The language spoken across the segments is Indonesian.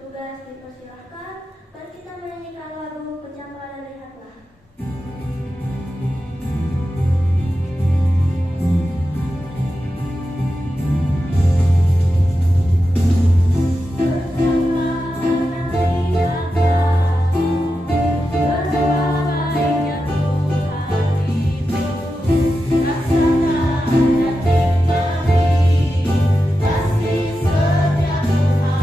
bertugas dipersilahkan. Mari kita menyanyikan lagu Pencapaian Lihatlah. Kasih setia Tuhan.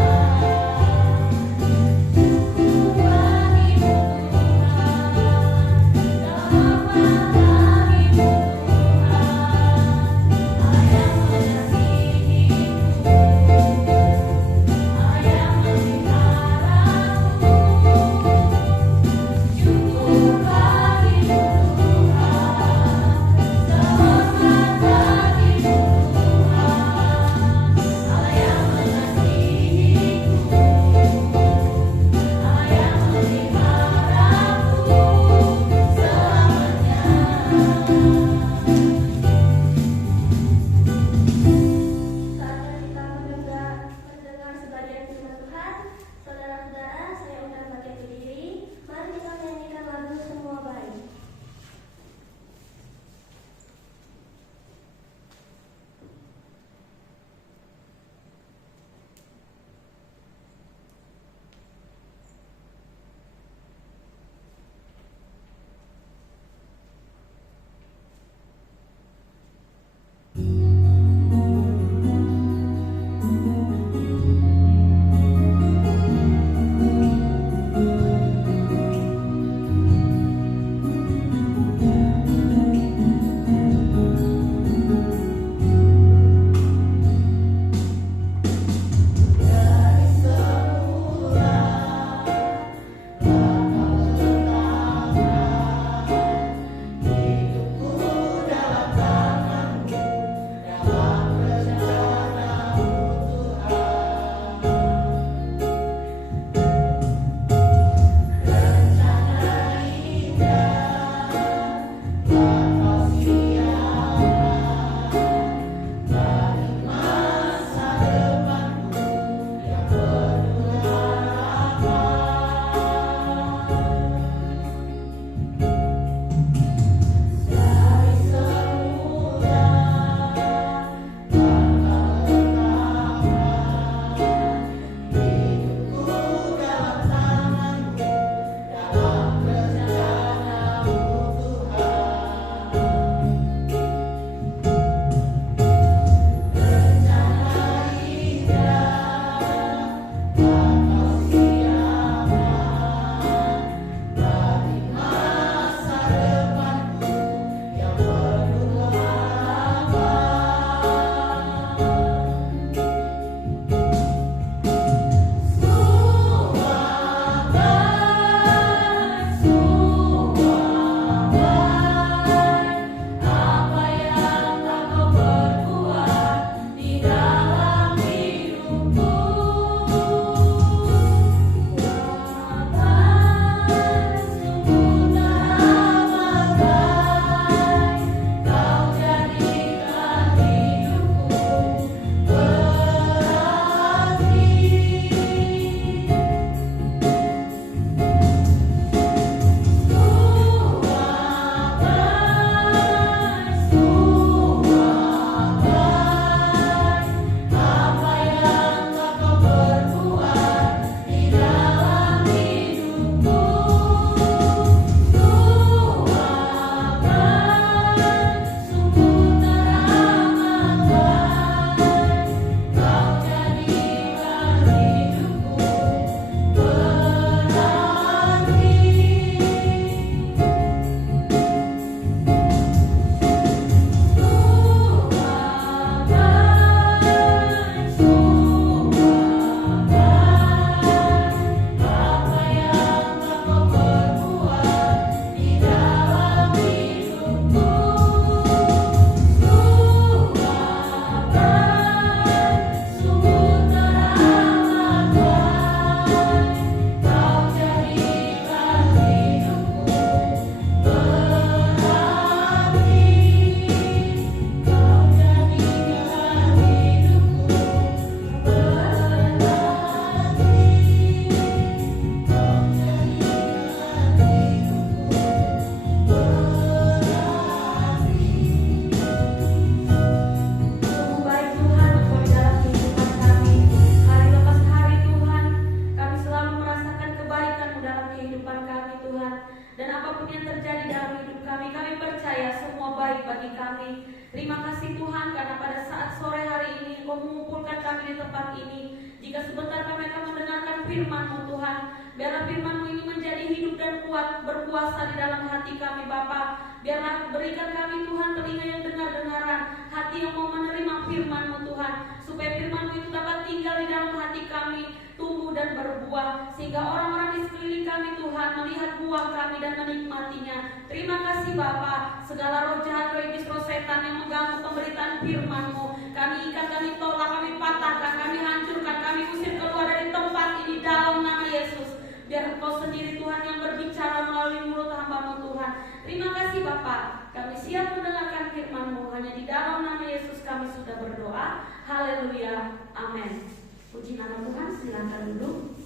firman-Mu Tuhan. Biarlah firman-Mu ini menjadi hidup dan kuat, berkuasa di dalam hati kami Bapa. Biarlah berikan kami Tuhan telinga yang dengar-dengaran, hati yang mau menerima firman-Mu Tuhan, supaya firman-Mu itu dapat tinggal di dalam hati kami, tumbuh dan berbuah, sehingga orang-orang di sekeliling kami Tuhan melihat buah kami dan menikmatinya. Terima kasih Bapa. Segala roh jahat, roh iblis, roh setan yang mengganggu pemberitaan firman-Mu, kami ikat, kami tolak, kami patahkan, kami hancurkan, kami usir keluar dari tempat ini dalam nama Yesus. Biar Engkau sendiri Tuhan yang berbicara melalui mulut hamba-Mu Tuhan. Terima kasih Bapa. Kami siap mendengarkan firman-Mu. Hanya di dalam nama Yesus kami sudah berdoa. Haleluya. Amin. Puji nama Tuhan. Silakan duduk.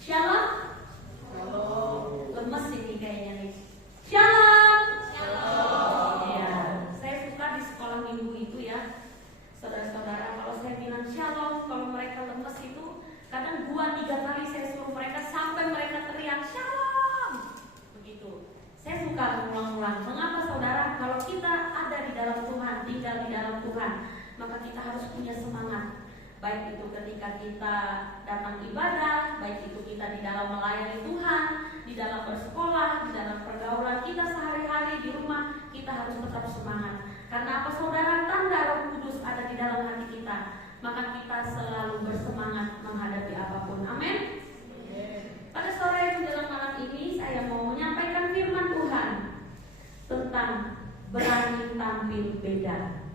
Shalom. Shalom. Lemes ini kayaknya nih. Shalom. Shalom. Ya, saya suka di sekolah minggu itu ya, saudara-saudara. Kalau saya bilang shalom, kalau mereka lemes itu kadang 2-3 kali saya suruh mereka sampai mereka teriak shalom. Begitu. Saya suka mengulang-ulang. Mengapa saudara? Kalau kita ada di dalam Tuhan, tinggal di dalam Tuhan, maka kita harus punya semangat. Baik itu ketika kita datang ibadah, baik itu kita di dalam melayani Tuhan, di dalam bersekolah, di dalam pergaulan kita sehari-hari di rumah, kita harus tetap semangat. Karena apa saudara? Tanda Roh Kudus ada di dalam hati kita, maka kita selalu bersemangat menghadapi apapun. Amin. Pada sore menjelang malam ini saya mau menyampaikan firman Tuhan tentang berani tampil beda.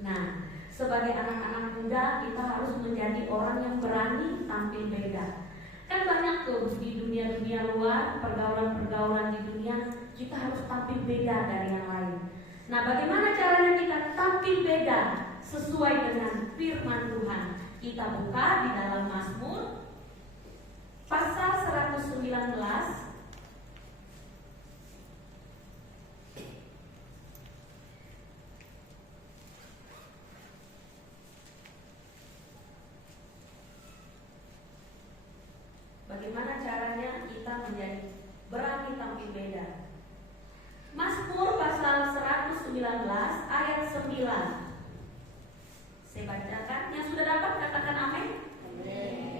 Nah, sebagai anak-anak muda kita harus menjadi orang yang berani tampil beda. Kan banyak tuh di dunia-dunia luar, pergaulan-pergaulan di dunia, kita harus tampil beda dari yang lain. Nah, bagaimana caranya kita tampil beda sesuai dengan firman Tuhan? Kita buka di dalam Mazmur pasal 119. Bagaimana caranya kita menjadi berani tampil beda? Mazmur pasal 119 ayat 9. Saya bacakan. Yang sudah dapat katakan amin.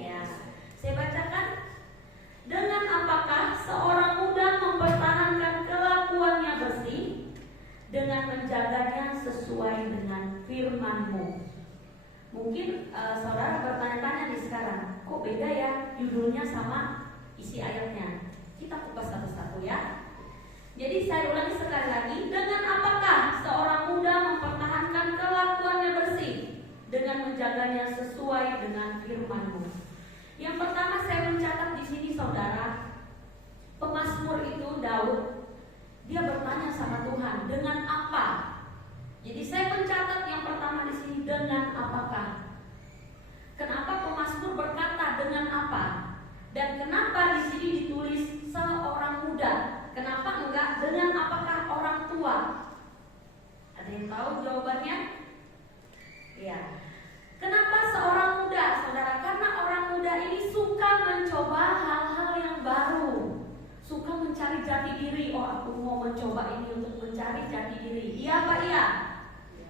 Ya. Saya bacakan. Dengan apakah seorang muda mempertahankan kelakuannya bersih, dengan menjaganya sesuai dengan firman-Mu. Mungkin saudara bertanya-tanya nih sekarang, kok beda ya judulnya sama isi ayatnya? Kita kupas satu-satu ya. Jadi saya ulangi sekali lagi. Dengan apakah seorang muda mempertahankan kelakuannya bersih, dengan menjaganya sesuai dengan firman-Mu. Yang pertama saya mencatat di sini saudara, pemazmur itu Daud, dia bertanya sama Tuhan, dengan apa? Jadi saya mencatat yang pertama di sini, dengan apakah? Kenapa pemazmur berkata dengan apa? Dan kenapa di sini ditulis seorang muda? Kenapa enggak dengan apakah orang tua? Ada yang tahu jawabannya? Ya. Kenapa seorang muda, saudara? Karena orang muda ini suka mencoba hal-hal yang baru, suka mencari jati diri. Oh, aku mau mencoba ini untuk mencari jati diri. Iya Pak, iya?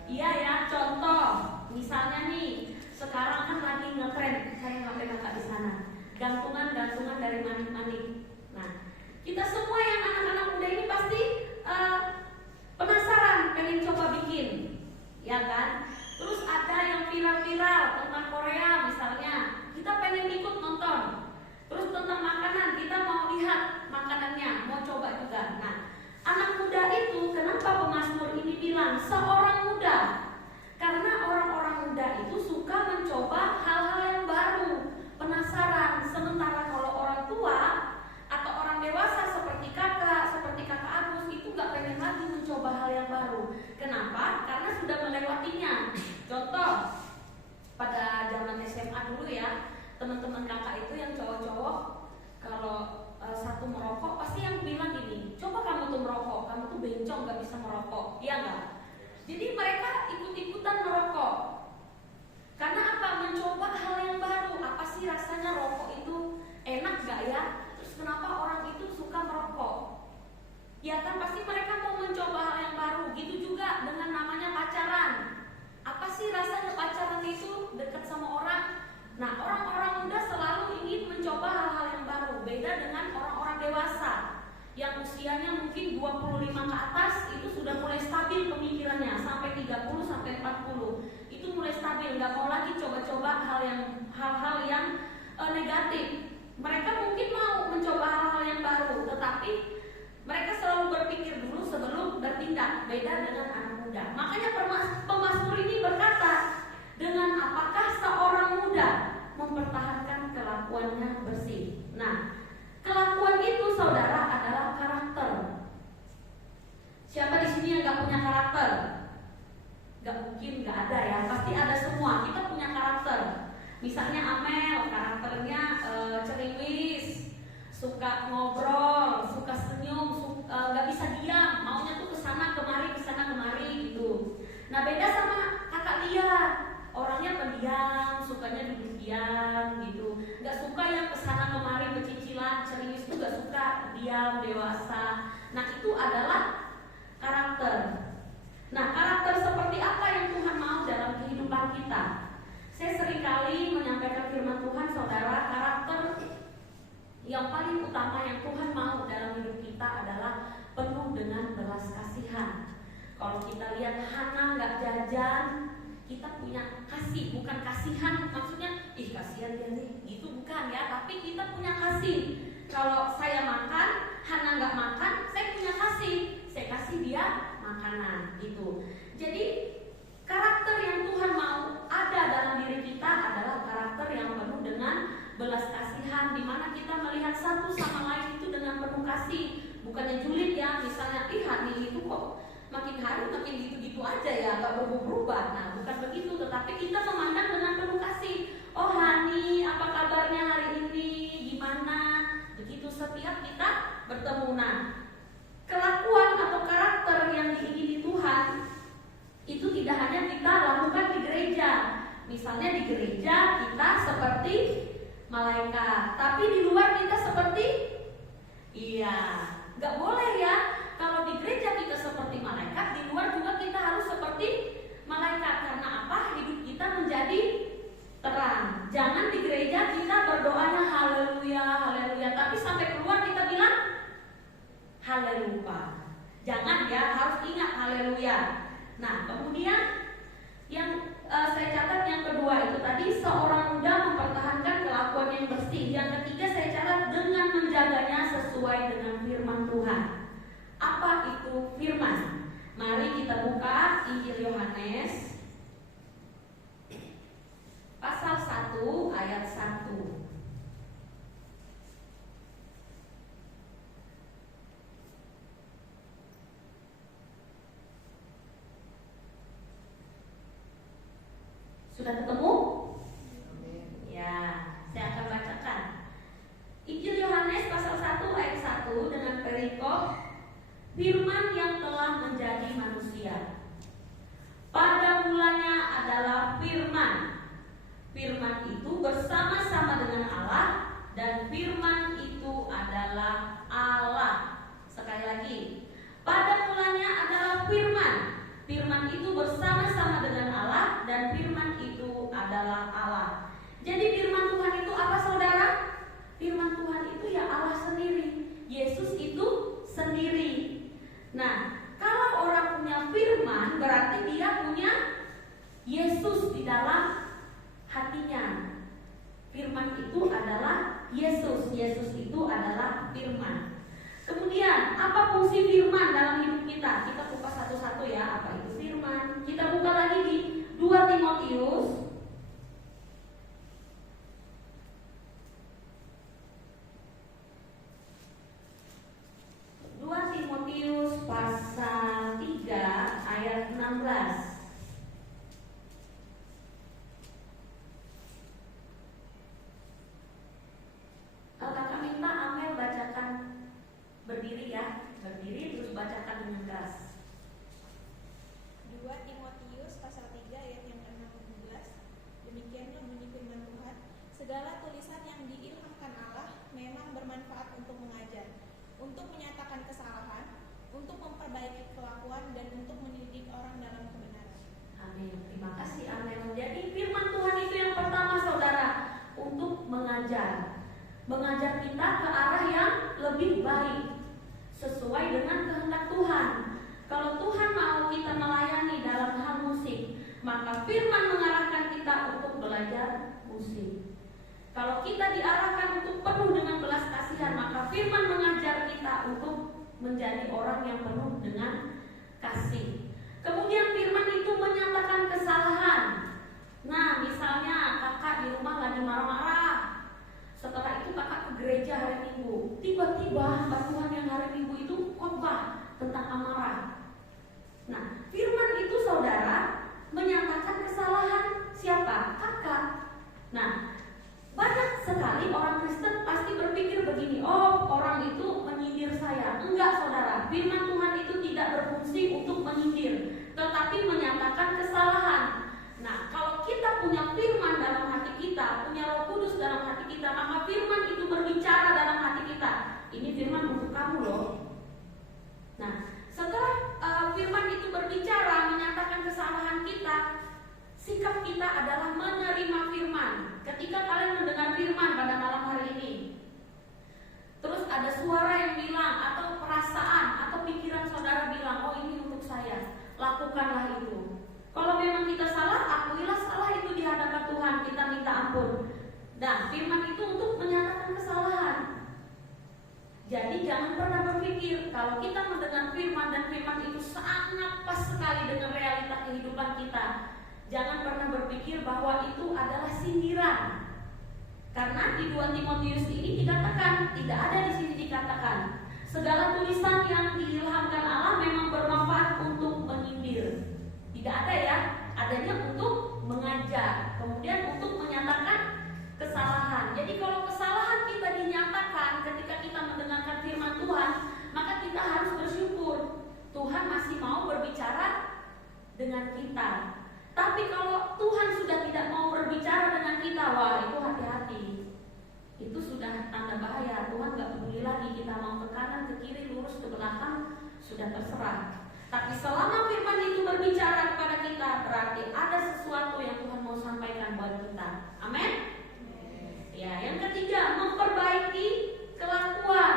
Iya ya. Contoh, misalnya nih, sekarang kan lagi ngetren, saya ngapain kakak di sana, gantungan-gantungan dari manik-manik. Nah, kita semua yang anak-anak muda ini pasti penasaran, pengen coba bikin, ya kan? Terus ada yang viral-viral tentang Korea misalnya, kita pengen ikut nonton. Terus tentang makanan, kita mau lihat makanannya, mau coba juga. Nah, anak muda itu, kenapa pemazmur ini bilang seorang muda? Karena orang-orang muda itu suka mencoba hal-hal yang baru, penasaran. Sementara kalau orang tua atau orang dewasa seperti kakak Agus itu gak pengen lagi mencoba hal yang baru. Kenapa? Karena sudah melewatinya. Contoh, pada zaman SMA dulu ya, teman-teman kakak itu yang cowok-cowok kalau satu merokok pasti yang bilang gini, coba kamu tuh merokok, kamu tuh bencong gak bisa merokok, iya gak? Jadi mereka ikut-ikutan merokok. Karena apa? Mencoba hal yang baru. Apa sih rasanya rokok itu, enak gak ya? Terus kenapa orang itu suka merokok? Ya kan pasti mereka mau mencoba hal yang baru. Gitu juga dengan namanya pacaran. Apa sih rasanya pacaran itu, dekat sama orang? Nah, orang-orang muda selalu ingin negatif. Mereka mungkin mau mencoba hal-hal yang baru, tetapi mereka selalu berpikir dulu sebelum bertindak. Beda dengan anak muda. Makanya pemazmur ini berkata, dengan apakah seorang muda mempertahankan kelakuannya bersih. Nah, kelakuan itu saudara adalah karakter. Siapa di sini yang gak punya karakter? Gak mungkin, gak ada ya. Pasti ada semua. Kita punya karakter. Misalnya Amel, karakternya ceriwis, suka ngobrol, suka senyum, gak bisa diam, maunya tuh kesana kemari gitu. Nah, beda sama kakak Lia, orangnya pendiam, sukanya duduk diam gitu. Gak suka yang kesana kemari pecicilan, ceriwis tuh gak suka, diam, dewasa. Nah, itu adalah karakter. Nah, karakter seperti apa yang Tuhan mau dalam kehidupan kita? Saya seringkali menyampaikan firman Tuhan, saudara, karakter yang paling utama yang Tuhan mau dalam hidup kita adalah penuh dengan belas kasihan. Kalau kita lihat Hana nggak jajan, kita punya kasih, bukan kasihan, maksudnya kasihan dia nih, gitu bukan ya, tapi kita punya kasih. Kalau saya makan, Hana nggak makan, saya punya kasih, saya kasih dia makanan, gitu. Jadi karakter yang Tuhan mau ada dalam diri kita adalah karakter yang penuh dengan belas kasihan, di mana kita melihat satu sama lain itu dengan penuh kasih, bukannya julid ya, misalnya Hani itu kok makin hari makin gitu-gitu aja ya, gak berubah-ubah. Nah, bukan begitu, tetapi kita memandang dengan penuh kasih. Oh Hani, apa kabarnya hari ini? Gimana? Begitu setiap kita bertemu. Nah, kelakuan atau karakter yang diingini Tuhan itu tidak hanya kita lakukan di gereja. Misalnya di gereja kita seperti malaikat, tapi di luar kita seperti nggak boleh ya. Kalau di gereja kita seperti malaikat, di luar juga kita harus seperti malaikat. Karena apa? Hidup kita menjadi terang. Jangan di gereja kita berdoanya haleluya, haleluya, tapi sampai keluar kita bilang haleluya. Jangan ya, harus ingat haleluya. Nah, kemudian yang saya catat yang kedua itu tadi, seorang muda mempertahankan kelakuan yang bersih. Yang ketiga saya catat dengan menjaganya sesuai dengan firman Tuhan. Apa itu firman? Mari kita buka Injil Yohanes pasal 1 ayat 1. Sudah ketemu? Ya, saya akan bacakan Injil Yohanes pasal 1 ayat 1 dengan perikop firman yang telah menjadi manusia. Pada mulanya adalah firman. Firman itu bersama-sama dengan Allah, dan firman itu adalah Allah. Sekali lagi, pada mulanya adalah firman. Firman itu bersama-sama dengan Allah, dan firman itu adalah Allah. Jadi firman Tuhan itu apa, saudara? Firman Tuhan itu ya Allah sendiri. Yesus itu sendiri. Nah, kalau orang punya firman, berarti dia punya Yesus di dalam hatinya. Firman itu adalah Yesus. Yesus itu adalah firman. Kemudian, apa fungsi firman dalam hidup kita? Kita buka satu-satu ya, apa itu firman. Kita buka lagi di 2 Timotius pasal 3 ayat 16. Kakak minta Amel bacakan berdiri ya, berdiri terus bacakan dengan keras. 2 Timotius pasal 3 ayat yang ke-16. Demikianlah bunyi firman Tuhan, segala tulisan yang diilhamkan Allah memang bermanfaat untuk mengajar, untuk menyatakan kesalahan, untuk memperbaiki kelakuan, dan untuk mendidik orang dalam kebenaran. Amin. Terima kasih Amel. Jadi firman Tuhan itu yang pertama, saudara, untuk mengajar. Mengajar kita ke arah yang lebih baik, sesuai dengan kehendak Tuhan. Kalau Tuhan mau kita melayani dalam hal musik, maka firman mengarahkan kita untuk belajar musik. Kalau kita diarahkan untuk penuh dengan belas kasihan, maka firman mengajar kita untuk menjadi orang yang penuh dengan kasih. Kemudian firman itu menyatakan kesalahan. Nah, misalnya kakak di rumah lagi marah-marah. Setelah itu kakak ke gereja hari Minggu. Tiba-tiba hamba Tuhan yang hari Minggu itu khotbah tentang amarah. Nah, firman itu saudara menyatakan kesalahan siapa? Kakak. Nah, banyak sekali orang Kristen pasti berpikir begini, oh orang itu menyindir saya. Enggak saudara, firman Tuhan itu tidak berfungsi untuk menyindir, tetapi menyatakan kesalahan. Nah, kalau kita punya firman dalam hati kita, punya Roh Kudus dalam hati kita, maka firman itu berbicara dalam hati kita. Ini firman untuk kamu loh. Nah, setelah firman itu berbicara, menyatakan kesalahan kita, sikap kita adalah menerima firman. Ketika kalian mendengar firman pada malam hari ini, terus ada suara yang bilang, atau perasaan, atau pikiran saudara bilang, oh ini untuk saya, lakukanlah itu. Kalau memang kita salah, akuilah salah itu di hadapan Tuhan, kita minta ampun. Dan firman itu untuk menyatakan kesalahan. Jadi jangan pernah berpikir kalau kita mendengar firman dan firman itu sangat pas sekali dengan realita kehidupan kita. Jangan pernah berpikir bahwa itu adalah sindiran. Karena di 2 Timotius ini dikatakan, tidak ada di sini dikatakan, segala tulisan yang diilhamkan Allah memang bermanfaat untuk menyindir. Tidak ada ya, adanya untuk mengajar, kemudian untuk menyatakan kesalahan. Jadi kalau kesalahan kita dinyatakan ketika kita mendengarkan firman Tuhan, maka kita harus bersyukur Tuhan masih mau berbicara dengan kita. Tapi kalau Tuhan sudah tidak mau berbicara dengan kita, wah itu hati-hati. Itu sudah tanda bahaya. Tuhan gak peduli lagi kita mau ke kanan, ke kiri, lurus, ke belakang, sudah terserah. Tapi selama firman itu berbicara kepada kita, berarti ada sesuatu yang Tuhan mau sampaikan buat kita. Amin? Ya, yang ketiga, memperbaiki kelakuan.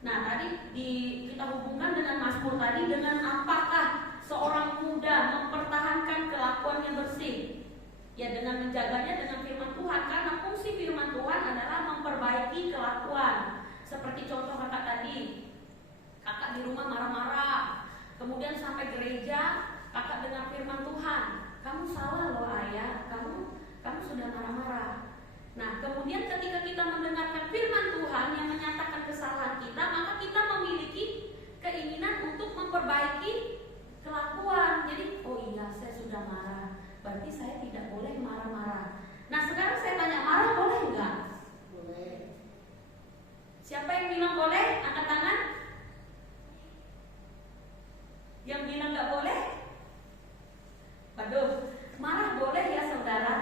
Nah, tadi kita hubungkan dengan Mazmur tadi, dengan apakah seorang muda mempertahankan kelakuannya bersih. Ya, dengan menjaganya dengan firman Tuhan. Karena fungsi firman Tuhan adalah memperbaiki kelakuan. Seperti contoh kakak tadi, kakak di rumah marah-marah, kemudian sampai gereja, kakak dengar firman Tuhan, kamu salah loh ayah, kamu sudah marah-marah. Nah, kemudian ketika kita mendengarkan firman Tuhan yang menyatakan kesalahan kita, maka kita memiliki keinginan untuk memperbaiki kelakuan. Jadi, oh iya, saya sudah marah, berarti saya tidak boleh marah-marah. Nah, sekarang saya tanya, marah boleh enggak? Boleh. Siapa yang bilang boleh? Angkat tangan. Yang bilang enggak boleh? Waduh, marah boleh ya saudara.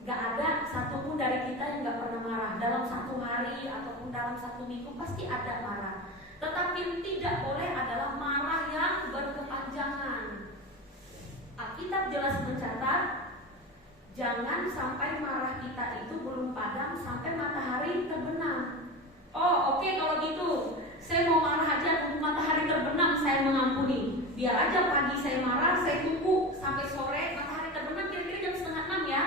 Gak ada satupun dari kita yang gak pernah marah. Dalam satu hari ataupun dalam satu minggu pasti ada marah. Tetapi yang tidak boleh adalah marah yang berkepanjangan. Alkitab jelas mencatat, jangan sampai marah kita itu belum padam sampai matahari terbenam. Oh oke, kalau gitu saya mau marah aja nunggu matahari terbenam, saya mengampuni. Biar aja pagi saya marah, saya tunggu sampai sore matahari terbenam, kira-kira jam 5:30 ya.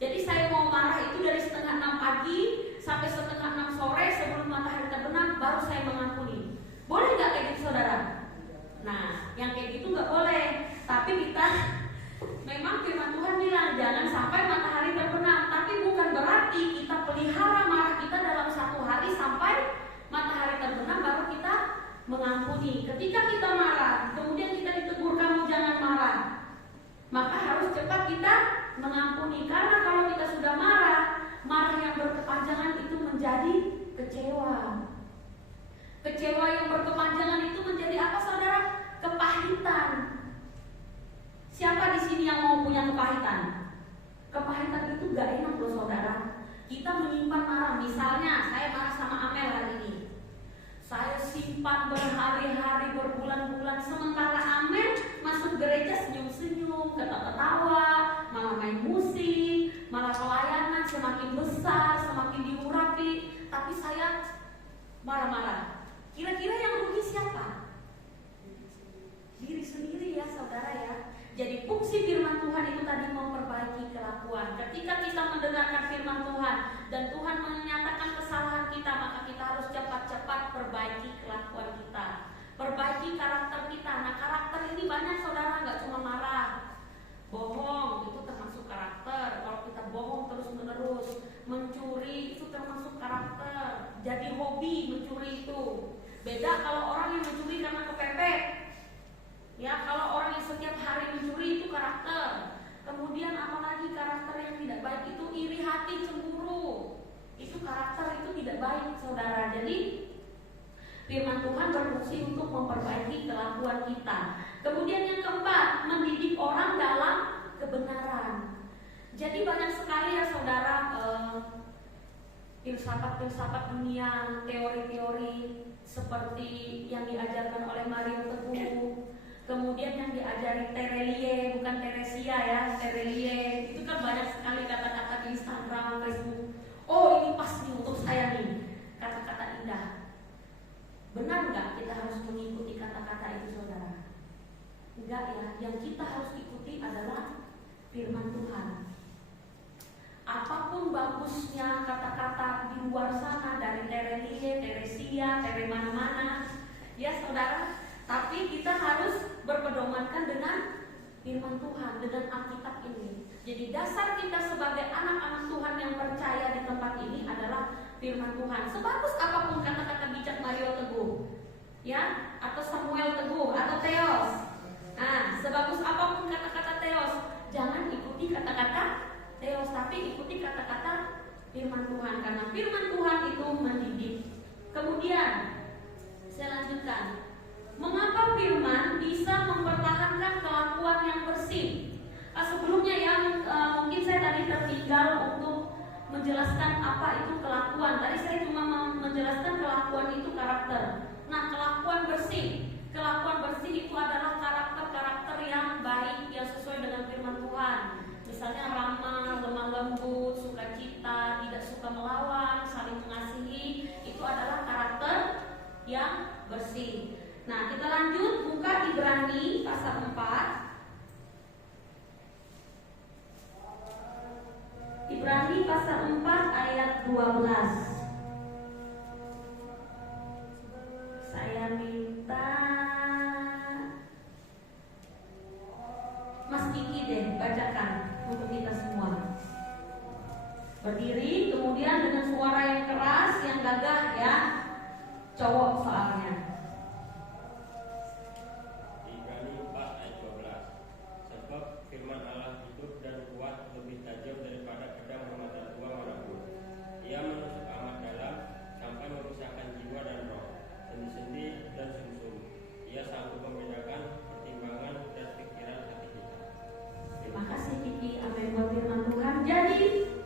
Jadi saya mau marah itu dari 5:30 pagi sampai 5:30 sore sebelum matahari terbenam, baru saya mengampuni. Boleh nggak kayak gitu saudara? Nah, yang kayak gitu nggak boleh. Tapi kita memang firman Tuhan bilang jangan sampai matahari terbenam. Tapi bukan berarti kita pelihara marah kita dalam satu hari sampai matahari terbenam baru kita mengampuni. Ketika kita marah, kemudian kita ditegur kamu jangan marah, maka harus cepat kita mengampuni. Karena kalau kita sudah marah yang berkepanjangan itu menjadi kecewa. Kecewa yang berkepanjangan itu menjadi apa saudara? Kepahitan. Siapa di sini yang mau punya kepahitan? Kepahitan itu gak enak loh saudara. Kita menyimpan marah. Misalnya saya marah sama Amel hari ini, saya simpan berhari-hari, berbulan-bulan. Sementara Amel masuk gereja senyum-senyum, ketawa-ketawa, malah main musik, malah pelayanan semakin besar, semakin diurapi. Tapi saya marah-marah. Kira-kira yang rugi siapa? Diri sendiri ya saudara ya. Jadi fungsi firman Tuhan itu tadi memperbaiki kelakuan. Ketika kita mendengarkan firman Tuhan, dan Tuhan menyatakan kesalahan kita, maka kita harus cepat-cepat perbaiki kelakuan kita, perbaiki karakter kita. Nah, karakter ini banyak saudara, nggak cuma marah, bohong itu termasuk karakter. Kalau kita bohong terus-menerus, mencuri itu termasuk karakter. Jadi hobi mencuri itu. Beda kalau orang yang mencuri karena kepepet. Ya, kalau orang yang setiap hari mencuri itu karakter. Kemudian apalagi karakter yang tidak baik itu iri hati, cemburu. Itu karakter, itu tidak baik saudara. Jadi firman Tuhan berfungsi untuk memperbaiki kelakuan kita. Kemudian yang keempat, mendidik orang dalam kebenaran. Jadi banyak sekali ya saudara filsafat-filsafat dunia, teori-teori seperti yang diajarkan oleh Mario Teguh. Kemudian yang diajari Terelie, bukan Teresia ya, Terelie. Itu kan banyak sekali kata-kata di Instagram, Facebook. Oh, ini pas nih untuk saya nih, kata-kata indah. Benar nggak kita harus mengikuti kata-kata itu saudara? Enggak ya, yang kita harus ikuti adalah firman Tuhan. Apapun bagusnya kata-kata di luar sana dari Terelie, Teresia, Tere mana-mana, ya saudara, tapi kita harus berpedomankan dengan firman Tuhan, dengan Alkitab ini. Jadi dasar kita sebagai anak-anak Tuhan yang percaya di tempat ini adalah firman Tuhan. Sebagus apapun kata-kata bijak Mario Teguh, ya, atau Samuel Teguh, atau Theos. Nah, sebagus apapun kata-kata Theos, jangan ikuti kata-kata Theos, tapi ikuti kata-kata firman Tuhan, karena firman Tuhan itu mendidik. Kemudian saya lanjutkan. Mengapa firman bisa mempertahankan kelakuan yang bersih? Sebelumnya ya, mungkin saya tadi tertinggal untuk menjelaskan apa itu kelakuan. Tadi saya cuma menjelaskan kelakuan itu karakter. Nah, kelakuan bersih itu adalah karakter-karakter yang baik, yang sesuai dengan firman Tuhan. Misalnya ramah, lemah lembut, sukacita, tidak suka melawan, saling mengasihi. Itu adalah karakter yang bersih. Nah, kita lanjut buka Ibrani pasal 4. Ibrani pasal 4 ayat 12. Saya minta Mas Kiki deh bacakan untuk kita semua. Berdiri, kemudian dengan suara yang keras, yang gagah ya. Cowok soalnya. Ibrani 4 ayat 12. Sebab firman Allah hidup dan kuat, lebih tajam daripada pedang bermata dua manapun. Ia menusuk amat dalam sampai memisahkan jiwa dan roh, sendi-sendi dan sumsum. Ia sanggup membedakan pertimbangan dan pikiran hati kita. Terima kasih Kiki, amin buat firman Tuhan. Jadi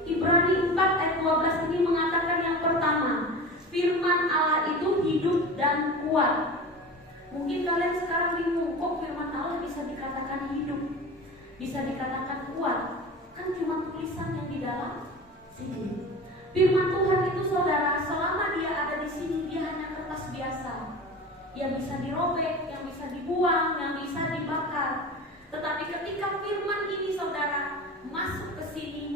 Ibrani 4 ayat 12 ini mengatakan yang pertama, firman Allah itu hidup dan kuat. Mungkin kalian sekarang bingung, kok firman Allah bisa dikatakan hidup, bisa dikatakan kuat? Kan cuma tulisan yang di dalam sini. Firman Tuhan itu saudara, selama dia ada di sini, dia hanya kertas biasa, yang bisa dirobek, yang bisa dibuang, yang bisa dibakar. Tetapi ketika firman ini saudara masuk ke sini,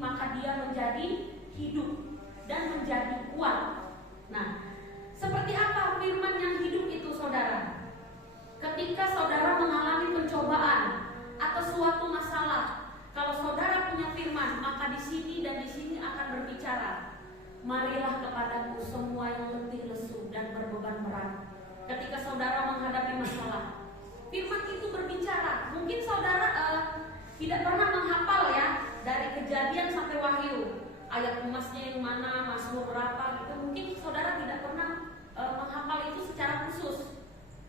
maka dia menjadi hidup dan menjadi kuat. Nah, seperti apa firman yang hidup itu saudara? Ketika saudara mengalami pencobaan atau suatu masalah, kalau saudara punya firman, maka di sini dan di sini akan berbicara. Marilah kepadaku semua yang letih lesu dan berbeban berat. Ketika saudara menghadapi masalah, firman itu berbicara. Mungkin saudara tidak pernah menghafal ya dari Kejadian sampai Wahyu, ayat emasnya yang mana, Mazmur berapa gitu. Mungkin saudara tidak pernah menghafal itu secara khusus,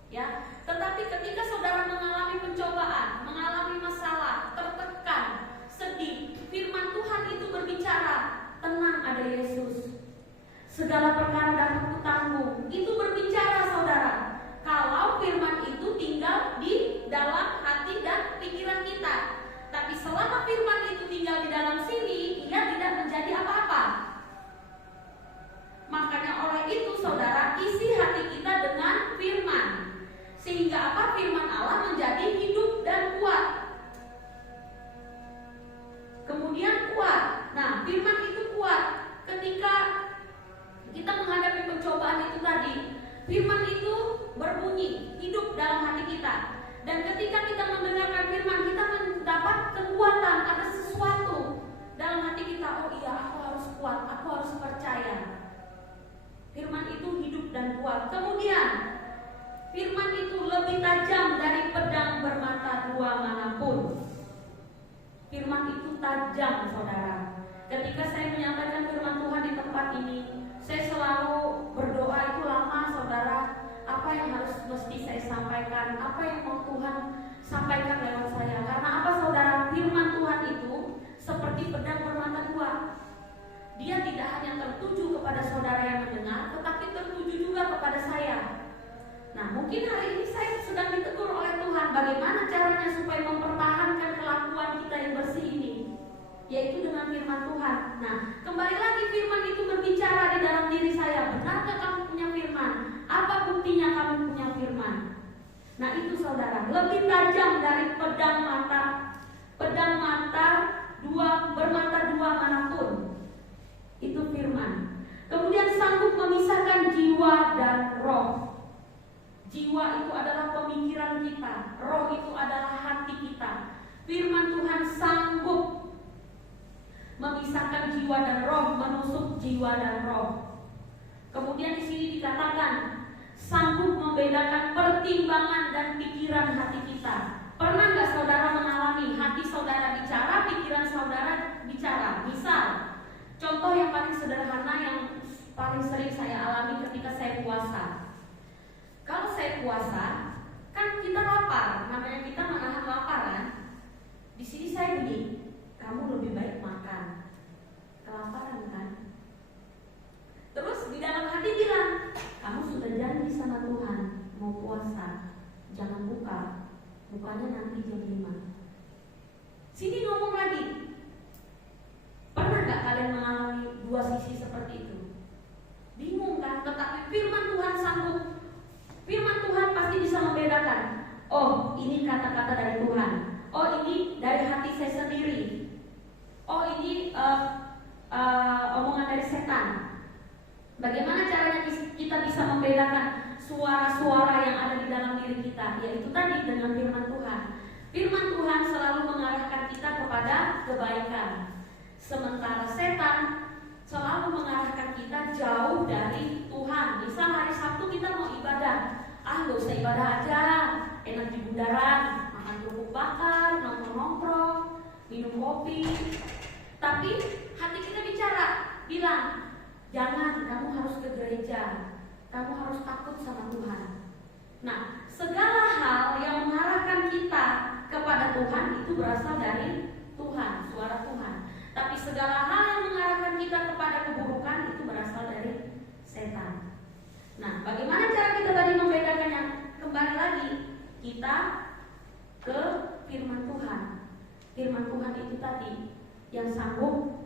ya. Tetapi ketika saudara mengalami pencobaan, mengalami masalah, tertekan, sedih, firman Tuhan itu berbicara, tenang, ada Yesus. Segala perkara dapat kutanggung. Itu berbicara saudara. Kalau firman itu tinggal di dalam hati dan pikiran kita. Tapi selama firman itu tinggal di dalam sini, ia tidak menjadi apa-apa. Makanya oleh itu saudara, isi hati kita dengan firman. Sehingga apa? Firman Allah menjadi hidup dan kuat. Kemudian kuat. Nah, firman itu kuat. Firman itu berbunyi, hidup dalam hati kita. Dan ketika kita mendengarkan firman, kita mendapat kekuatan, ada sesuatu dalam hati kita. Oh iya, aku harus kuat, aku harus percaya. Firman itu hidup dan kuat. Kemudian firman itu lebih tajam dari pedang bermata dua manapun. Firman itu tajam, saudara. Ketika saya menyampaikan firman Tuhan di tempat ini, saya selalu berdoa itu lama, saudara. Apa yang harus mesti saya sampaikan, apa yang mau Tuhan sampaikan lewat saya. Karena apa, saudara? Firman Tuhan itu seperti pedang bermata dua. Dia tidak hanya tertuju kepada saudara yang mendengar, tetapi tertuju juga kepada saya. Nah, mungkin hari ini saya sedang ditegur oleh Tuhan, bagaimana caranya supaya mempertahankan kelakuan kita yang bersih ini, yaitu dengan firman Tuhan. Nah, kembali lagi firman itu berbicara di dalam diri saya. Benarkah kamu punya firman? Apa buktinya kamu punya firman? Nah, itu saudara, lebih tajam dari pedang mata bermata dua manapun. Itu firman. Kemudian sanggup memisahkan jiwa dan roh. Jiwa itu adalah pemikiran kita, roh itu adalah hati kita. Firman Tuhan sanggup memisahkan jiwa dan roh, menusuk jiwa dan roh. Kemudian di sini dikatakan sanggup membedakan pertimbangan dan pikiran hati kita. Pernah nggak saudara mengalami hati saudara bicara, pikiran saudara bicara? Misal, contoh yang paling sederhana yang paling sering saya alami ketika saya puasa. Kalau saya puasa, kan kita lapar, namanya kita menahan lapar kan. Di sini saya bunyi, kamu lebih baik makan, kelaparan kan. Terus di dalam hati bilang, kamu sudah janji sama Tuhan mau puasa, jangan buka, bukanya nanti jam 5. Sini ngomong lagi. Pernah gak kalian mengalami dua sisi seperti itu? Bingung kan? Tetapi firman Tuhan sanggup. Firman Tuhan pasti bisa membedakan. Oh, ini kata-kata dari Tuhan. Oh, ini dari hati saya sendiri. Oh, ini omongan dari setan. Bagaimana caranya kita bisa membedakan suara-suara yang ada di dalam diri kita? Yaitu tadi dengan firman Tuhan. Firman Tuhan selalu mengarahkan kita kepada kebaikan, sementara setan selalu mengarahkan kita jauh dari Tuhan. Misal hari Sabtu kita mau ibadah, gak usah ibadah aja, enak di bundaran, makan kerupuk bakar, nongkrong-nongkrong, minum kopi. Tapi hati kita bilang, jangan, kamu harus ke gereja, kamu harus takut sama Tuhan. Nah, segala hal yang mengarahkan kita kepada Tuhan itu berasal dari Tuhan, suara Tuhan. Tapi segala hal yang mengarahkan kita kepada keburukan itu berasal dari setan. Nah, bagaimana cara kita tadi membedakannya? Kembali lagi, kita ke firman Tuhan. Firman Tuhan itu tadi yang sanggup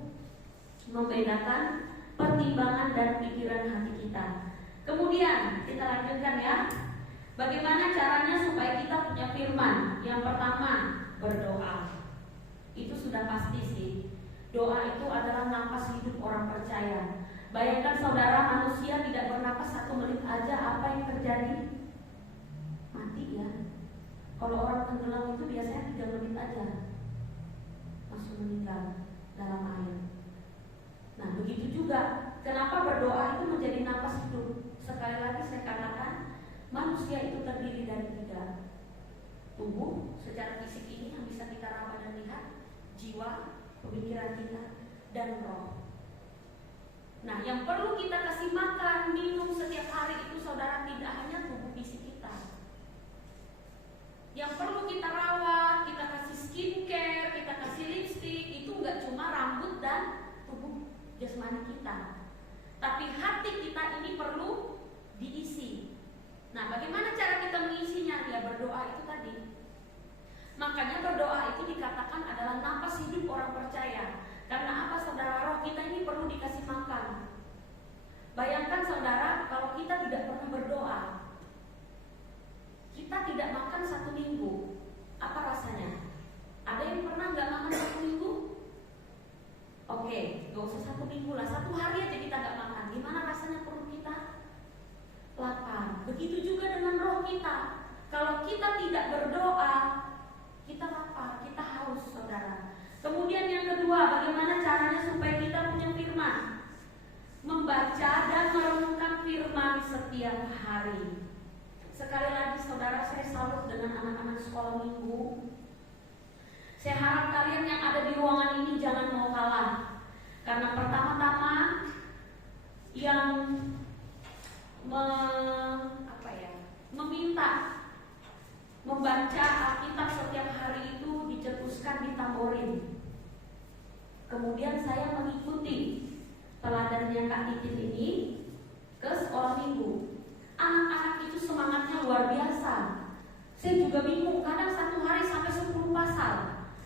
membedakan pertimbangan dan pikiran hati kita. Kemudian kita lanjutkan ya. Bagaimana caranya supaya kita punya firman? Yang pertama, berdoa. Itu sudah pasti sih. Doa itu adalah napas hidup orang percaya. Bayangkan saudara, manusia tidak bernapas 1 menit aja, apa yang terjadi? Mati ya. Kalau orang tenggelam itu biasanya 3 menit aja langsung meninggal dalam air. Nah, begitu juga kenapa berdoa itu menjadi napas hidup. Sekali lagi saya katakan, manusia itu terdiri dari 3. Tubuh secara fisik ini yang bisa kita raba dan lihat, jiwa, pemikiran kita, dan roh. Nah, yang perlu kita kasih makan, minum setiap hari itu saudara tidak hanya tubuh fisik kita. Yang perlu kita rawat, kita kasih skincare, kita kasih lipstick, itu enggak cuma rambut dan tubuh jasmani kita. Tapi hati kita ini perlu diisi. Nah, bagaimana cara kita mengisinya? Ya berdoa itu tadi. Makanya berdoa itu dikatakan adalah napas hidup orang percaya. Karena apa saudara, roh kita ini perlu dikasih makan. Bayangkan saudara, kalau kita tidak pernah berdoa, kita tidak makan 1 minggu, apa rasanya? Ada yang pernah gak makan 1 minggu? Oke, gak usah 1 minggu lah, 1 hari aja kita gak makan. Gimana rasanya perut kita? lapar. Begitu juga dengan roh kita. Kalau kita tidak berdoa, kita lapar, kita haus, saudara. Kemudian yang kedua, bagaimana caranya supaya kita punya firman? Membaca dan merenungkan firman setiap hari. Sekali lagi saudara, saya salut dengan anak-anak sekolah minggu. Saya harap kalian yang ada di ruangan ini jangan mau kalah. Karena pertama-tama yang meminta membaca Alkitab setiap hari itu dicetuskan di Tamborin. Kemudian saya mengikuti teladannya Kak Titin ini ke sekolah minggu. Anak-anak itu semangatnya luar biasa. Saya juga bingung, kadang satu hari sampai 10 pasal.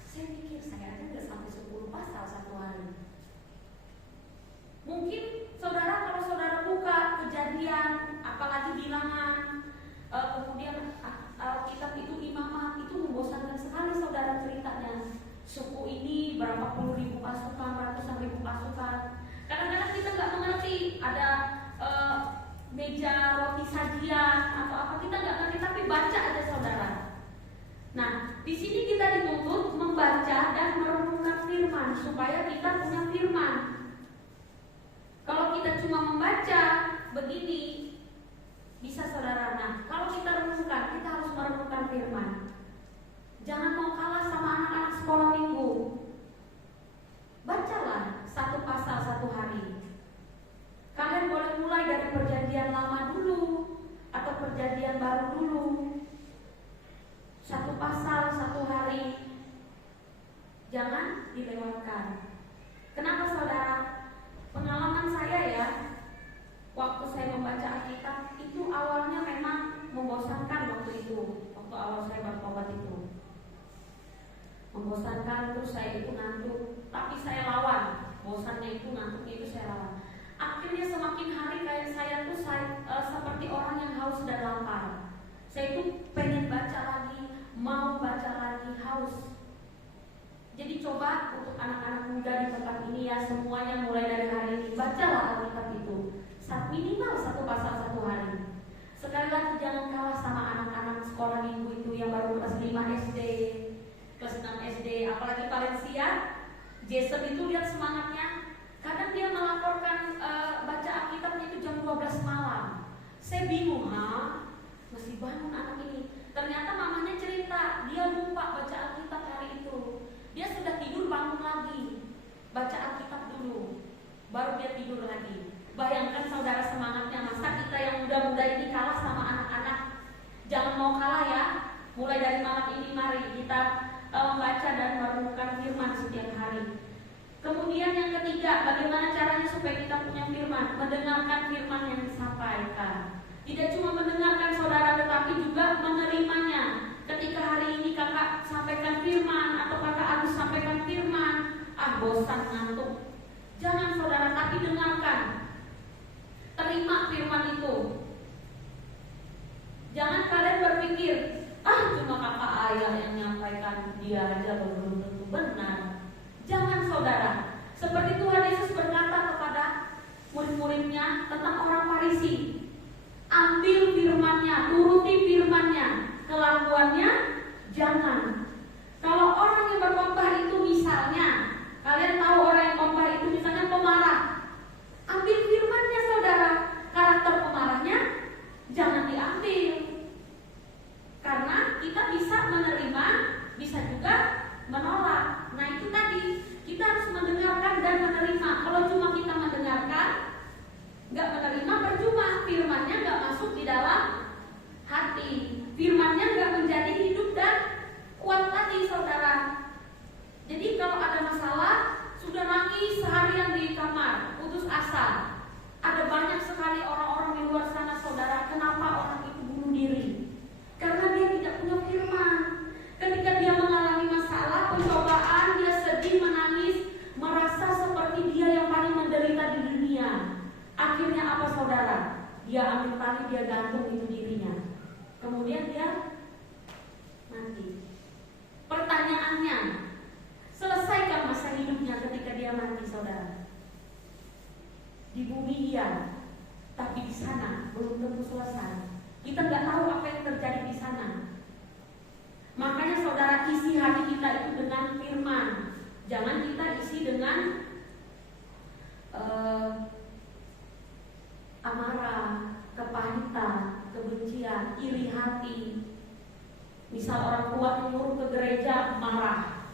Saya pikir saya aja nggak sampai 10 pasal satu hari. Mungkin saudara, kalau saudara buka Kejadian, apalagi Bilangan, kemudian Alkitab itu Imamat, itu membosankan sekali saudara ceritanya. Suku ini berapa puluh ribu pasukan, ratusan ribu pasukan. Kadang-kadang kita nggak mengerti ada meja roti sajian atau apa, kita nggak ngerti, tapi baca aja saudara. Nah, di sini kita dituntut membaca dan merenungkan firman supaya kita punya firman. Kalau kita cuma membaca begini, bisa saudara. Nah, kalau kita renungkan, kita harus merenungkan firman. Jangan mau kalah sama anak-anak sekolah minggu. Bacalah satu pasal satu hari. Kalian boleh mulai dari Perjanjian Lama dulu atau Perjanjian Baru dulu. Satu pasal satu hari. Jangan dilewatkan. Kenapa saudara? Pengalaman saya ya, waktu saya membaca Alkitab itu awalnya memang membosankan waktu itu. Waktu awal saya bertobat itu membosankan, terus saya itu ngantuk. Tapi saya lawan, bosannya itu, ngantuknya itu saya lawan. Akhirnya semakin hari kayak saya tuh seperti orang yang haus dan lapar. Saya itu pengen baca lagi, mau baca lagi, haus. Jadi coba untuk anak-anak muda di tempat ini ya, semuanya mulai dari hari ini bacalah Alkitab itu minimal satu pasal satu hari. Sekali lagi jangan kalah sama anak-anak sekolah minggu itu yang baru kelas 5 SD, kelas 6 SD, apalagi Valencia. Jason itu lihat semangatnya. Kadang dia melaporkan baca Alkitabnya itu jam 12 malam. Saya bingung, masih bangun anak ini. Ternyata mamanya cerita, dia lupa baca Alkitab hari itu. Dia sudah tidur, bangun lagi, baca Alkitab dulu, baru dia tidur lagi. Bayangkan saudara semangatnya. Masa kita yang muda-muda ini kalah sama anak-anak? Jangan mau kalah ya. Mulai dari malam ini mari kita membaca dan merenungkan firman setiap hari. Kemudian yang ketiga, bagaimana caranya supaya kita punya firman? Mendengarkan firman yang disampaikan. Tidak cuma mendengarkan saudara, tetapi juga menerimanya. Ketika hari ini kakak sampaikan firman atau kakak Agus sampaikan firman, bosan, ngantuk, jangan saudara, tapi dengarkan. Terima firman itu. Jangan kalian berpikir, cuma kakak ayah yang menyampaikan, dia aja belum tentu benar. Jangan saudara. Seperti Tuhan Yesus berkata kepada murid-muridnya tentang orang Farisi, ambil firman-Nya, turuti firman-Nya, kelakuannya jangan. Kalau orang yang berkhotbah itu misalnya, kalian tahu orang yang khotbah itu misalnya pemarah, ambil firman-Nya saudara, karakter pemarahnya jangan diambil. Karena kita bisa menerima, bisa juga menolak. Nah itu tadi, kita harus mendengarkan dan menerima. Kalau cuma kita mendengarkan, nggak menerima, percuma. Firman-Nya nggak masuk di dalam hati. Firman-Nya nggak menjadi hidup dan kuat tadi saudara. Jadi kalau ada masalah, sudah nangis seharian di kamar, putus asa. Ada banyak sekali orang-orang di luar sana saudara. Kenapa orang itu bunuh diri? Karena dia tidak punya firman. Ketika dia mengalami masalah, pencobaan, dia sedih, menangis, merasa seperti dia yang paling menderita di dunia. Akhirnya apa saudara? Dia ambil tali, dia gantung itu dirinya. Kemudian dia mati. Pertanyaannya, selesaikah masa hidupnya ketika dia mati saudara? Di bumi iya, tapi di sana belum belum tentu selesai. Kita nggak tahu apa yang terjadi di sana. Makanya saudara, isi hati kita itu dengan firman. Jangan kita isi dengan amarah, kepahitan, kebencian, iri hati. Misal orang tua menyuruh ke gereja, marah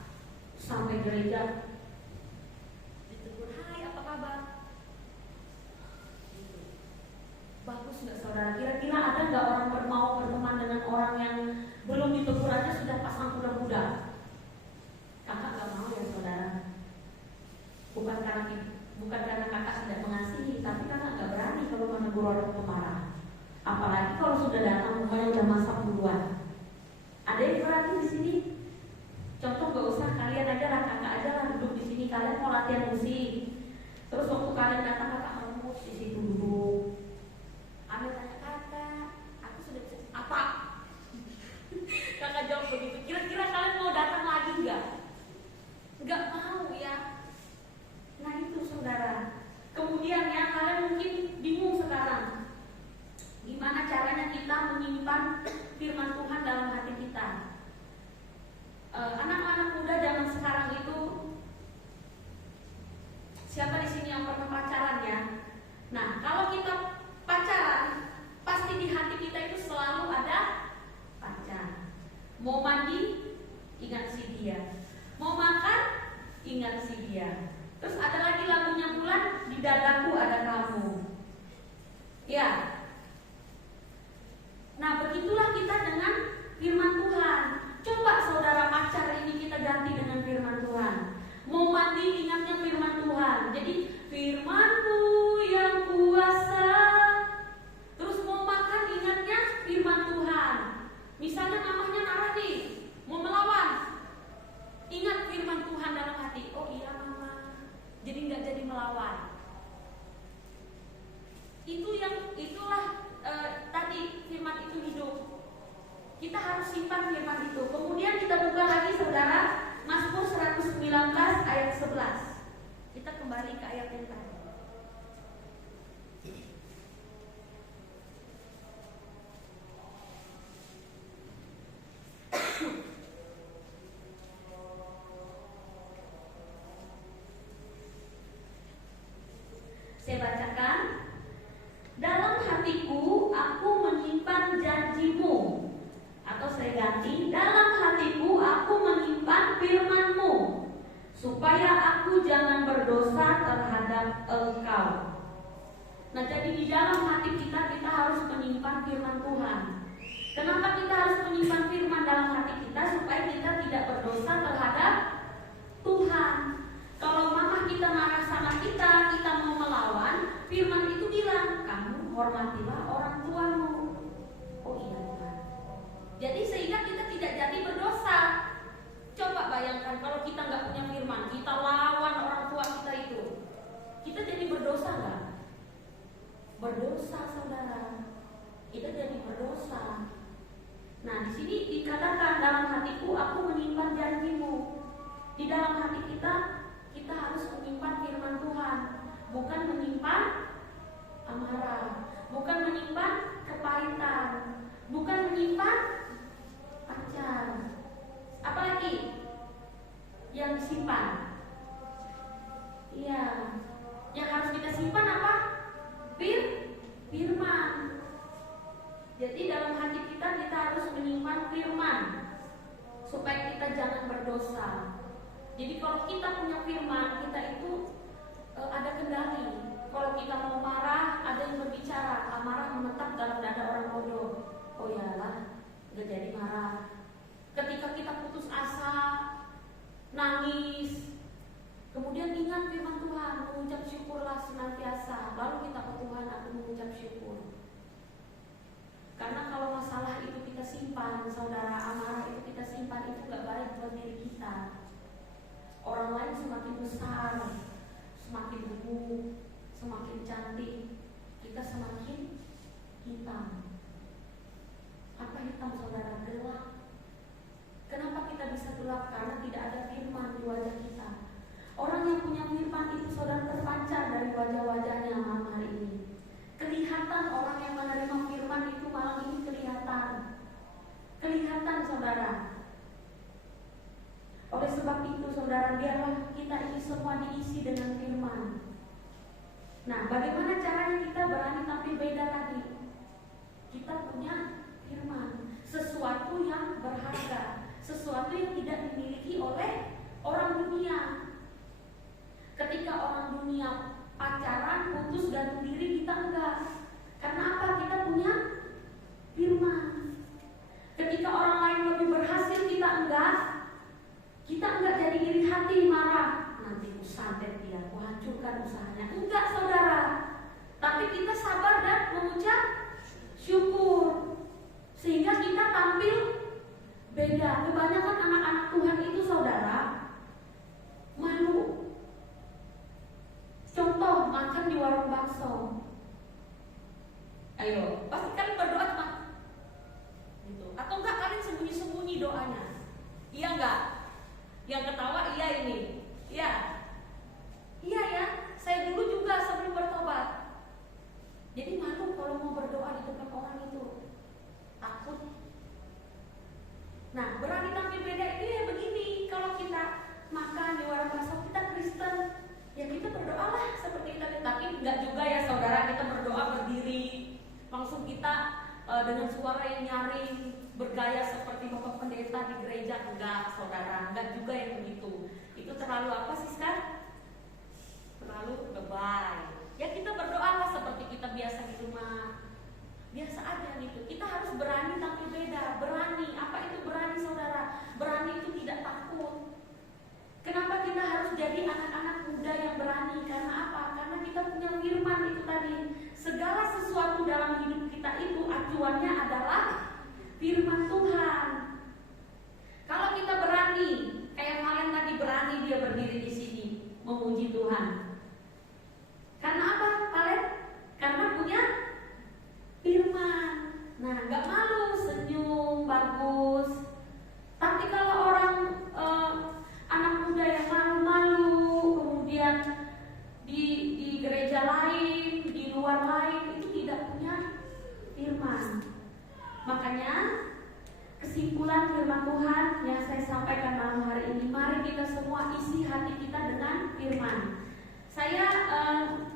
sampai gereja ditegur, "Hai, apa kabar?" Bagus nggak saudara? Kira-kira ada nggak orang mau berteman dengan orang yang belum ditegur aja sudah pasang kuda-kuda? Kakak nggak mau ya saudara. Bukan karena kakak tidak mengasihi, tapi kakak nggak berani kalau menegur orang pemarah. Apalagi kalau sudah datang mukanya udah masak duluan. Ada yang berani di sini? Contoh, gak usah kalian aja lah, kakak aja lah duduk di sini. Kalian mau latihan musik, terus waktu kalian datang kakak mau di situ duduk. Ambil tanya, "Kakak, aku sudah bisa apa?" Kakak jawab begitu. Kira-kira kalian mau datang lagi nggak? Nggak mau ya. Nah itu saudara. Kemudian ya, kalian mungkin bingung sekarang, gimana caranya kita menyimpan firman Tuhan dalam hati kita. Anak-anak muda zaman sekarang itu, siapa di sini yang pernah pacaran ya? Nah, kalau kita pacaran, pasti di hati kita itu selalu ada pacar. Mau mandi, ingat si dia. Mau makan, ingat si dia. Terus ada lagi lagunya Bulan, "Di dadaku ada kamu." Ya. Nah, begitulah kita dengan firman Tuhan. Coba saudara, pacar ini kita ganti dengan firman Tuhan. Mau mandi, ingatnya firman Tuhan. Jadi firman-Mu yang kuasa. Terus mau makan, ingatnya firman Tuhan. Misalnya namanya Nara nih, mau melawan, ingat firman Tuhan dalam hati. Oh iya mama, jadi nggak jadi melawan. Itulah tadi firman itu hidup. Kita harus simpan firman itu. Kemudian kita buka lagi saudara, Mazmur 119 ayat 11. Kita kembali ke ayat yang tadi. Saya bacakan. Dalam hatiku aku menyimpan janji-Mu. Atau saya ganti, dalam hatiku aku menyimpan firman-Mu, supaya aku jangan berdosa terhadap Engkau. Nah, jadi di dalam hati kita harus menyimpan firman Tuhan. Kenapa kita harus menyimpan firman dalam hati kita? Supaya kita tidak berdosa terhadap Tuhan. Kalau mama kita marah sama kita mau melawan, firman itu bilang, "Kamu hormatilah orang tuamu." Oh iya Tuhan. Jadi sehingga kita tidak jadi berdosa. Coba bayangkan kalau kita nggak punya firman, kita lawan orang tua kita itu, kita jadi berdosa nggak? Berdosa saudara. Kita jadi berdosa. Nah di sini dikatakan dalam hatiku aku menyimpan janji-Mu. Di dalam hati kita harus menyimpan firman Tuhan, bukan menyimpan amarah, bukan menyimpan kepahitan, bukan menyimpan pacar. Apalagi yang disimpan? Iya, yang harus kita simpan apa? Firman. Jadi dalam hati kita harus menyimpan firman supaya kita jangan berdosa. Jadi kalau kita punya firman, kita itu ada kendali. Kalau kita mau marah, ada yang berbicara. Amarah menetap dalam dada orang bodoh. Oh iyalah, udah jadi marah. Ketika kita putus asa, nangis, kemudian ingat firman Tuhan, mengucap syukurlah senantiasa. Lalu kita ke Tuhan, aku mengucap syukur. Karena kalau masalah itu kita simpan, saudara, amarah itu kita simpan, itu gak baik buat diri kita. Orang lain semakin besar, semakin gemuk, semakin cantik, kita semakin hitam. Apa hitam saudara? Gelap. Kenapa kita bisa gelap? Karena tidak ada firman di wajah kita. Orang yang punya firman itu saudara terpancar dari wajah-wajahnya malam hari ini. Kelihatan orang yang menerima Nah, bagaimana caranya kita berani tampil beda tadi? Kita punya firman, sesuatu yang berharga, sesuatu yang tidak dimiliki oleh orang dunia. Ketika orang dunia pacaran, putus, gantung diri, kita enggak. Karena apa? Kita punya firman. Ketika orang lain lebih berhasil, kita enggak jadi iri hati, marah. Nanti ku santet dia, ku hancurkan usahanya. Enggak, saudara. Tapi kita sabar dan mengucap syukur, sehingga kita tampil beda. Kebanyakan anak-anak Tuhan itu, saudara, malu. Contoh, makan di warung bakso. Ayo, pasti kalian berdoa cuma gitu. Atau enggak kalian sembunyi-sembunyi doanya? Iya enggak? Yang ketawa iya ini. Iya. Iya ya, saya dulu juga sebelum bertobat. Jadi malu kalau mau berdoa di depan orang itu. Takut. Nah, berani tampil beda itu ya begini. Kalau kita makan di warung bakso, kita Kristen, ya kita berdoalah seperti kita. Tapi enggak juga ya saudara, kita berdoa berdiri. Langsung kita dengan suara yang nyaring, bergaya seperti bapak pendeta di gereja. Enggak, saudara, enggak juga yang begitu. Itu terlalu apa sih, Skar? Terlalu lebay. Ya kita berdoalah seperti kita biasa di rumah. Biasa aja gitu. Kita harus berani tampil beda. Berani, apa itu berani, saudara? Berani itu tidak takut. Kenapa kita harus jadi anak-anak muda yang berani? Karena apa? Karena kita punya firman itu tadi. Segala sesuatu dalam hidup kita itu acuannya adalah firman Tuhan. Kalau kita berani, kayak kalian tadi berani dia berdiri di sini memuji Tuhan. Karena apa, kalian? Karena punya firman. Nah, nggak malu, senyum, bagus. Tapi kalau orang anak muda yang malu-malu, kemudian di gereja lain, di luar lain, itu tidak punya firman. Makanya kesimpulan firman Tuhan yang saya sampaikan malam hari ini, mari kita semua isi hati kita dengan firman. Saya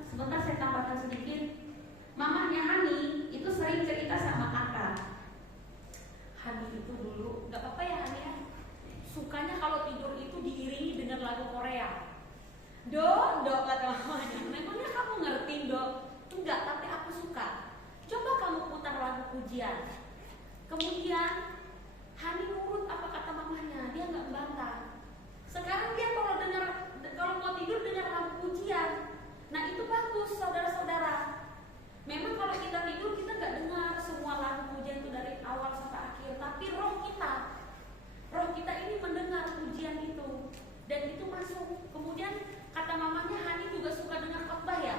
sebentar saya tambahkan sedikit. Mamanya Hani itu sering cerita sama kakak. Hani itu dulu, gak apa-apa ya Hani ya, sukanya kalau tidur itu diiringi dengan lagu Korea. Dok kata mamanya, memangnya kamu ngerti dok? Enggak, tapi aku suka. Coba kamu putar lagu pujian. Kemudian Hani nurut apa kata mamanya, dia nggak membantah. Sekarang dia kalau mau tidur dengar lagu pujian. Nah itu bagus saudara-saudara. Memang kalau kita tidur kita nggak dengar semua lagu pujian itu dari awal sampai akhir, tapi roh kita ini mendengar pujian itu dan itu masuk. Kemudian kata mamanya Hani juga suka dengar khotbah ya.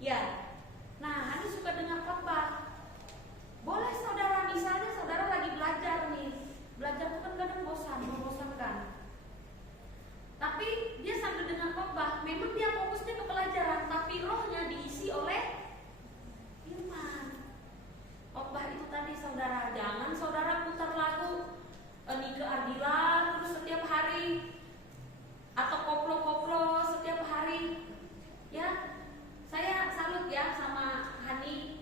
Ya. Nah Hani suka dengar khotbah. Boleh saudara, misalnya saudara lagi belajar nih, belajar kan kadang membosankan. Tapi dia sambil dengar khotbah, memang dia fokusnya ke pelajaran, tapi rohnya diisi oleh firman. Khotbah itu tadi saudara, jangan saudara putar lagu Nike Ardila terus setiap hari, atau koplo-koplo setiap hari. Ya, saya salut ya sama Hani.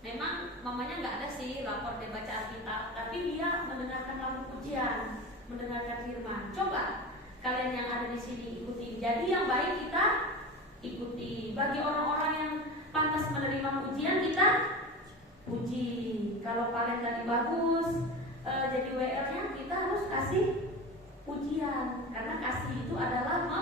Memang mamanya nggak ada sih lapor dia baca Alkitab, tapi dia mendengarkan lagu pujian, mendengarkan firman. Coba kalian yang ada di sini ikuti. Jadi yang baik kita ikuti. Bagi orang-orang yang pantas menerima pujian kita puji. Kalau kalian tadi bagus, jadi WR-nya kita harus kasih pujian. Karena kasih itu adalah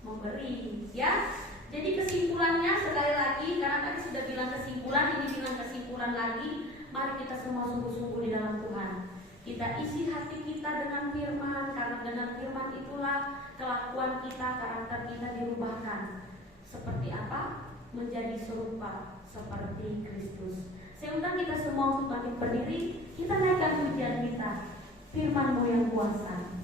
memberi, ya. Jadi kesimpulannya sekali lagi, karena tadi sudah bilang kesimpulan, ini bilang kesimpulan lagi. Mari kita semua sungguh-sungguh di dalam Tuhan. Kita isi hati kita dengan firman, karena dengan firman itulah kelakuan kita, karakter kita dirubahkan. Seperti apa? Menjadi serupa seperti Kristus. Saya undang kita semua untuk bangkit berdiri. Kita naikkan pujian kita, firman-Mu yang kuasa.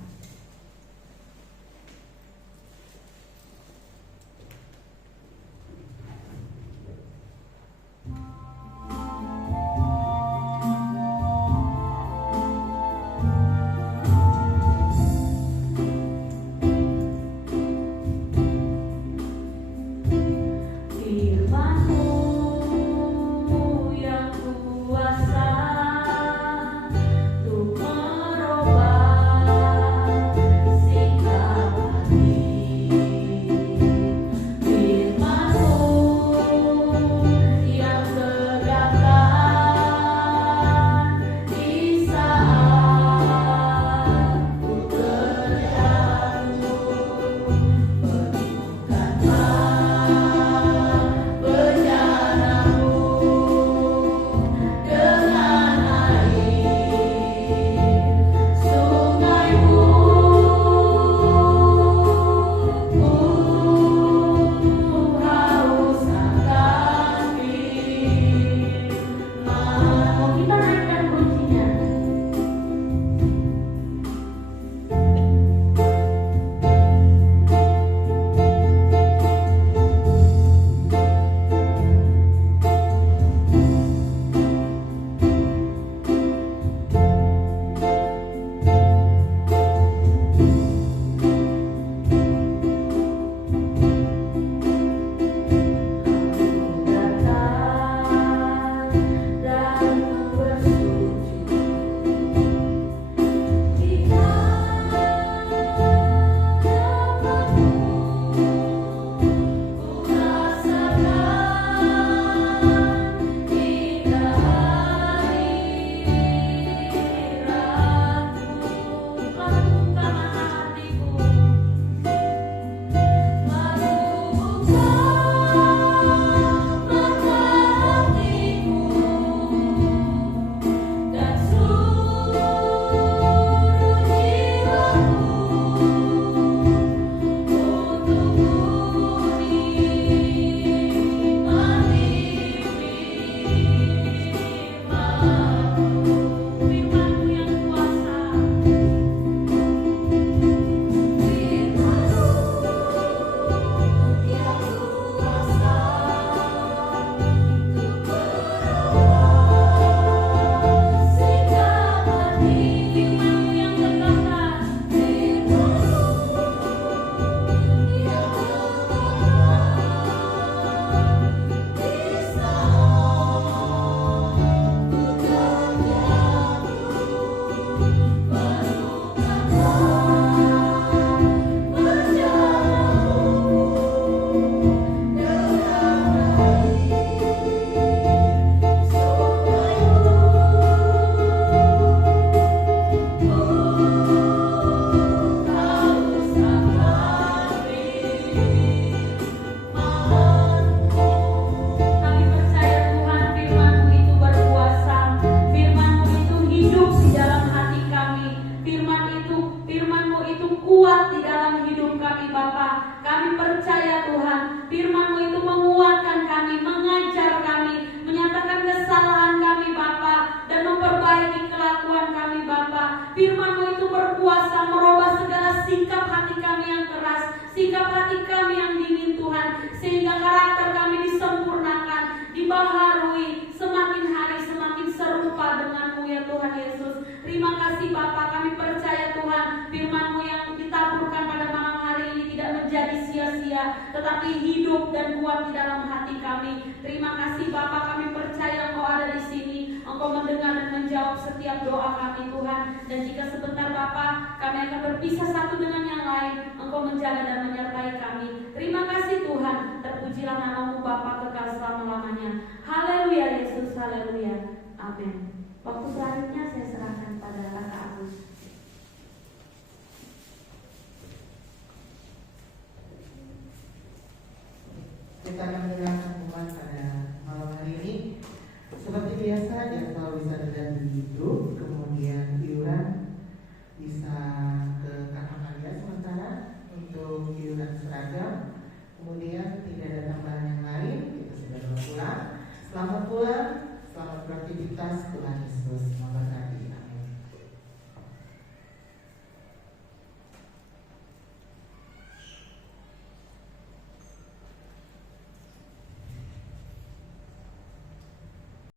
dibaharui semakin hari semakin serupa denganmu ya Tuhan Yesus. Terima kasih Bapa, kami percaya Tuhan firman-Mu yang ditaburkan pada malam hari ini tidak menjadi sia-sia, tetapi hidup dan kuat di dalam hati kami. Terima kasih Bapa, kami percaya Engkau ada di sini, Engkau mendengar dan menjawab setiap doa kami Tuhan. Dan jika sebentar Bapa kami akan berpisah satu dengan yang lain, Engkau menjaga dan menyertai kami. Terima kasih Tuhan, terpujilah nama-Mu Bapa kekal selama-lamanya. Haleluya Yesus, haleluya, amin. Waktu selanjutnya saya serahkan pada Kakak Agus. Kita akan mendengarkan firman pada malam hari ini. Seperti biasa, jadwal bisa dilihat di YouTube, kemudian iuran bisa ke kakak kalian sementara untuk iuran seragam. Kemudian tidak ada tambahan yang lain, kita sudah pulang. Selamat pulang, selamat beraktivitas, Tuhan Yesus memberkati.